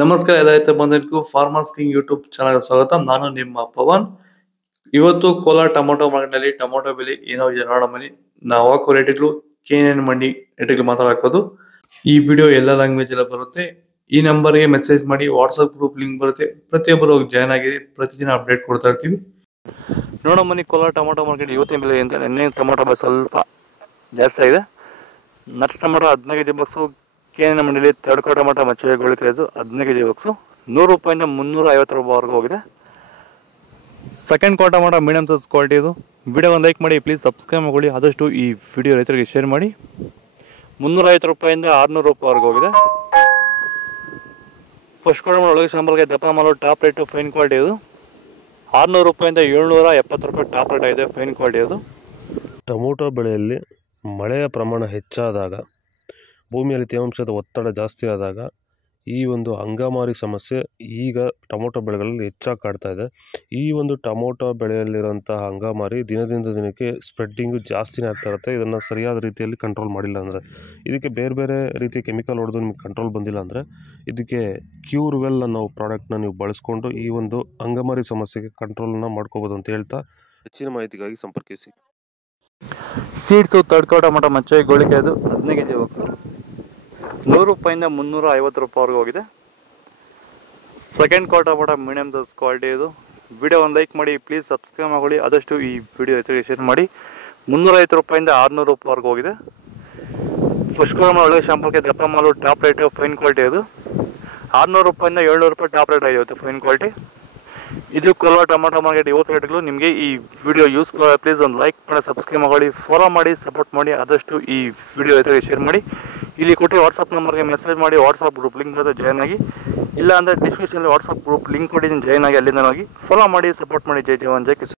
ನಮಸ್ಕಾರ ರೈತ ಬಂಧುಗಳಿಗೂ farmers king YouTube channel ಸ್ವಾಗತ. ನಾನು ನಿಮ್ಮ ಪವನ್. ಇವತ್ತು ಕೋಲಾರ ಟೊಮೊಟೊ ಮಾರ್ಕೆಟ್ ನಲ್ಲಿ ಟೊಮೊಟೊ ಬೆಲೆ ಏನೋ ನೋಡೋಣ ಬನ್ನಿ. ನಾವು ಹಾಕೋ ರೇಟ್ಗಳು KNN ಮಂಡಿ ರೇಟ್ಗಳು ಮಾತಾಡೋದು. ಈ ವಿಡಿಯೋ ಎಲ್ಲ ಲ್ಯಾಂಗ್ವೇಜ್ ಎಲ್ಲ ಬರುತ್ತೆ. ಈ ನಂಬರ್ಗೆ ಮೆಸೇಜ್ ಮಾಡಿ, ವಾಟ್ಸ್ಆಪ್ ಗ್ರೂಪ್ ಲಿಂಕ್ ಬರುತ್ತೆ, ಪ್ರತಿಯೊಬ್ಬರು ಜಾಯ್ನ್ ಆಗಿ ಪ್ರತಿದಿನ ಅಪ್ಡೇಟ್ ಕೊಡ್ತಾ ಇರ್ತೀವಿ. ನೋಡೋ ಬನ್ನಿ ಕೋಲಾರ ಟೊಮೊಟೊ ಮಾರ್ಕೆಟ್ ಇವತ್ತಿನ ಬೆಲೆ ಅಂತ. ನಿನ್ನೆ ಟೊಮೊಟೊ ಬೆಲೆ ಸ್ವಲ್ಪ ಜಾಸ್ತಿ ಆಗಿದೆ. ನಟ್ ಟೊಮೊಟೊ 15 ಕೆಜಿ ಬಾಕ್ಸು KNN ಮಂಡಿಲಿ ತಡ್ಕೋ ಟೊಮೊಟೊ ಮಚ್ಚೆಗೊಳಿಕೆ 15 ಕೆಜಿ ಬಾಕ್ಸು 100 ರೂಪಾಯಿಂದ 350 ರೂಪಾಯಿವರೆಗೂ ಹೋಗಿದೆ. Second quarter tomato medium size quality ಇದು. ವಿಡಿಯೋ ಒಂದು ಲೈಕ್ ಮಾಡಿ, ಪ್ಲೀಸ್ ಸಬ್ಸ್ಕ್ರೈಬ್ ಮಾಡಿ, ಆದಷ್ಟು ಈ ವಿಡಿಯೋ ರೈತರಿಗೆ ಶೇರ್ ಮಾಡಿ. 350 ರೂಪಾಯಿಂದ 600 ರೂಪಾಯಿವರೆಗೂ ಹೋಗಿದೆ. ಫಸ್ಟ್ ಕ್ವಾರ್ಟರ್ ಒಳಗೆ ಶಾಂಬಲ್ಗೆ ದಪ್ಪ ಮಾಲು ಟಾಪ್ ರೇಟು ಫೈನ್ ಕ್ವಾಲಿಟಿ ಇದು. 600 ರೂಪಾಯಿಂದ 770 ರೂಪಾಯಿ ಟಾಪ್ ರೇಟ್ ಆಗಿದೆ, ಫೈನ್ ಕ್ವಾಲಿಟಿ ಅದು. ಟೊಮೊಟೊ ಬೆಳೆಯಲ್ಲಿ ಮಳೆಯ ಪ್ರಮಾಣ ಹೆಚ್ಚಾದಾಗ, ಭೂಮಿಯಲ್ಲಿ ತೇವಾಂಶದ ಒತ್ತಡ ಜಾಸ್ತಿ ಆದಾಗ ಈ ಒಂದು ಅಂಗಮಾರಿ ಸಮಸ್ಯೆ ಈಗ ಟೊಮೊಟೊ ಬೆಳೆಗಳಲ್ಲಿ ಹೆಚ್ಚಾಗಿ ಕಾಡ್ತಾ ಇದೆ. ಈ ಒಂದು ಟೊಮೊಟೊ ಬೆಳೆಯಲ್ಲಿರುವಂತಹ ಅಂಗಮಾರಿ ದಿನದಿಂದ ದಿನಕ್ಕೆ ಸ್ಪ್ರೆಡ್ಡಿಂಗು ಜಾಸ್ತಿನೇ ಆಗ್ತಾ ಇರುತ್ತೆ. ಇದನ್ನು ಸರಿಯಾದ ರೀತಿಯಲ್ಲಿ ಕಂಟ್ರೋಲ್ ಮಾಡಿಲ್ಲ ಅಂದರೆ, ಇದಕ್ಕೆ ಬೇರೆ ಬೇರೆ ರೀತಿಯ ಕೆಮಿಕಲ್ ಹೊಡೆದು ನಿಮಗೆ ಕಂಟ್ರೋಲ್ ಬಂದಿಲ್ಲ ಅಂದರೆ, ಇದಕ್ಕೆ ಕ್ಯೂರ್ವೆಲ್ ಅನ್ನೋ ಪ್ರಾಡಕ್ಟ್ನ ನೀವು ಬಳಸ್ಕೊಂಡು ಈ ಒಂದು ಅಂಗಮಾರಿ ಸಮಸ್ಯೆಗೆ ಕಂಟ್ರೋಲನ್ನು ಮಾಡ್ಕೋಬೋದು ಅಂತ ಹೇಳ್ತಾ, ಹೆಚ್ಚಿನ ಮಾಹಿತಿಗಾಗಿ ಸಂಪರ್ಕಿಸಿ. ಸೀಡ್ಸು ತಡ್ಕೋ ಟೊಮೊಟೊ ಮಚ್ಚೆಗೊಳಿಕೆ 15 ಕೆಜಿ ಬಾಕ್ಸು 100 ರೂಪಾಯಿಂದ 350 ರೂಪಾಯಿವರೆಗೂ ಹೋಗಿದೆ. Second quarter tomato medium size quality ಇದು. ವಿಡಿಯೋ ಒಂದು ಲೈಕ್ ಮಾಡಿ, ಪ್ಲೀಸ್ ಸಬ್ಸ್ಕ್ರೈಬ್ ಮಾಡಿ, ಆದಷ್ಟು ಈ ವಿಡಿಯೋ ರೈತರಿಗೆ ಶೇರ್ ಮಾಡಿ. 350 ರೂಪಾಯಿಂದ 600 ರೂಪಾಯಿವರೆಗೂ ಹೋಗಿದೆ. ಫಸ್ಟ್ ಕ್ವಾರ್ಟರ್ ಒಳಗೆ ಶಾಂಪಲ್ಗೆ ದಪ್ಪ ಮಾಲು ಟಾಪ್ ರೇಟ್ ಫೈನ್ ಕ್ವಾಲಿಟಿ ಇದು. 600 ರೂಪಾಯಿಂದ 700 ರೂಪಾಯಿ ಟಾಪ್ ರೇಟ್ ಆಗಿರುತ್ತೆ, ಫೈನ್ ಕ್ವಾಲಿಟಿ ಇದು. ಕೋಲಾರ ಟೊಮೊಟೊ ಮಾರ್ಕೆಟ್ ಇವತ್ತು ರೇಟ್ಗಳು. ನಿಮಗೆ ಈ ವಿಡಿಯೋ ಯೂಸ್ಫುಲ್ ಆಗಿದೆ, ಪ್ಲೀಸ್ ಒಂದು ಲೈಕ್ ಮಾಡಿ, ಸಬ್ಸ್ಕ್ರೈಬ್ ಮಾಡಿ, ಫಾಲೋ ಮಾಡಿ, ಸಪೋರ್ಟ್ ಮಾಡಿ, ಆದಷ್ಟು ಈ ವಿಡಿಯೋ ರೈತರಿಗೆ ಶೇರ್ ಮಾಡಿ. ಇಲ್ಲಿ ಕೊಟ್ಟು ವಾಟ್ಸಪ್ ನಂಬರ್ಗೆ ಮೆಸೇಜ್ ಮಾಡಿ, ವಾಟ್ಸಪ್ ಗ್ರೂಪ್ ಲಿಂಕ್ ಬರುತ್ತೆ, ಜಾಯ್ನ್ ಆಗಿ. ಇಲ್ಲ ಅಂದರೆ ಡಿಸ್ಕ್ರಿಪ್ಷನಲ್ಲಿ ವಾಟ್ಸಪ್ ಗ್ರೂಪ್ ಲಿಂಕ್ ಕೊಟ್ಟಿದ್ದೀನಿ, ಜಾಯ್ನ್ ಆಗಿ, ಅಲ್ಲಿಂದ ಹೋಗಿ ಫಾಲೋ ಮಾಡಿ, ಸಪೋರ್ಟ್ ಮಾಡಿ. ಜೈ ಜವಾನ್, ಜೈ ಕಿಸಾನ್.